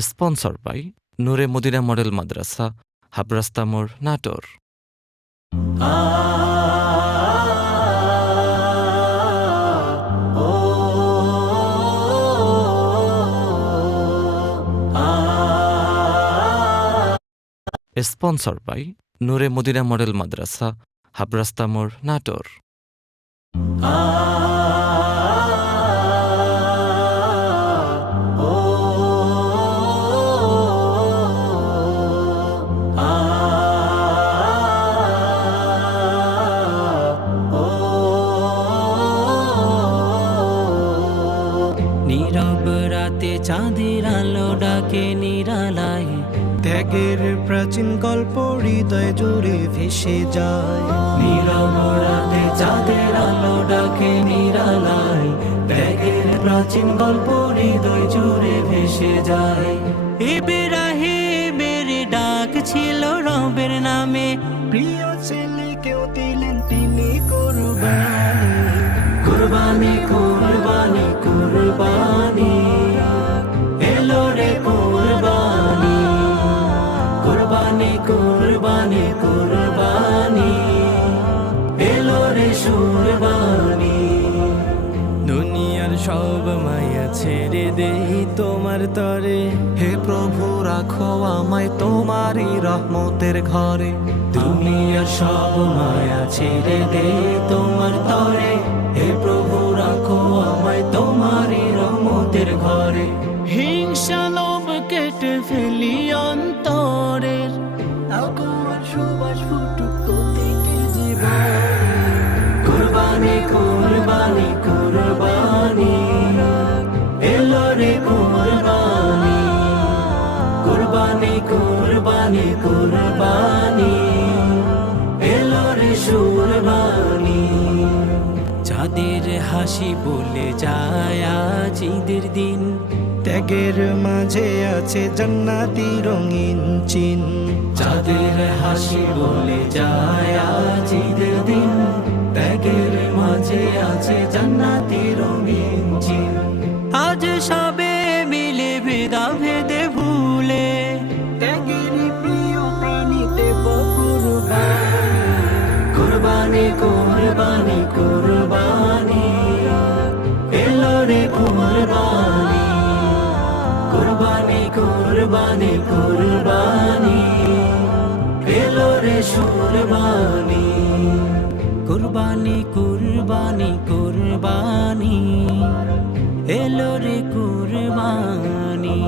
Sponsored by Noore Madina model Madrasa, Habrasta মোড়, Natore. Sponsored by Noore Madina model Madrasa, Habrasta মোড়, নাটোর। নীরব রাতে চাঁদের আলো ডাকে নিরালায়, ত্যাগের প্রাচীন গল্প হৃদয় জুড়ে ভেসে যায়। নীরব রাতে চাঁদের আলো ডাকে নিরালায়, ত্যাগের প্রাচীন গল্প হৃদয় জুড়ে ভেসে যায়। ইব্রাহিমের ডাক ছিল রবের নামে, প্রিয় ছেলে কেউ দিলেন তিনি কুরবানি। কুরবানি কুরবানি কুরবানি এলো রে কুরবানি, কুরবানি কুরবানি কুরবানি এলো রে সুরবানি। দুনিয়ার সব মায়া ছেড়ে দেই তোমার তরে, হে প্রভু রাখো আমায় তোমারই রহমতের ঘরে। দুনিয়ার সব মায়া ছেড়ে দেই তোমার তরে, হে প্রভু রাখো আমায় তোমারই রহমতের ঘরে। হিংসা লোভ কেটে ফেলি অন্তরের, আগুয়ার সুবাস ফুটুক প্রতিটি জীবন। কুরবানি কুরবানি কুরবানি এলো রে কুরবানি, কুরবানি কুরবানি কুরবানি এলো রে সুরবানি। চাঁদের হাসি বলে যায় আজ ঈদের দিন, ত্যাগের মাঝে আছে জান্নাতি রঙিন চিন। চাঁদের হাসি বলে যায় আজ ঈদের দিন, ত্যাগের মাঝে আছে জান্নাতি রঙিন চিন। আজ সবে মিলে ভেদা ভেদে ভুলে, ত্যাগের প্রিয় প্রাণীতে কুরবানি। কুরবানি কুরবানি কুরবানি এলো রে কুরবানি, কুরবানি কুরবানি কুরবানি এলো রে সুরবানি। কুরবানি কুরবানি কুরবানি এলো রে কুরবানি।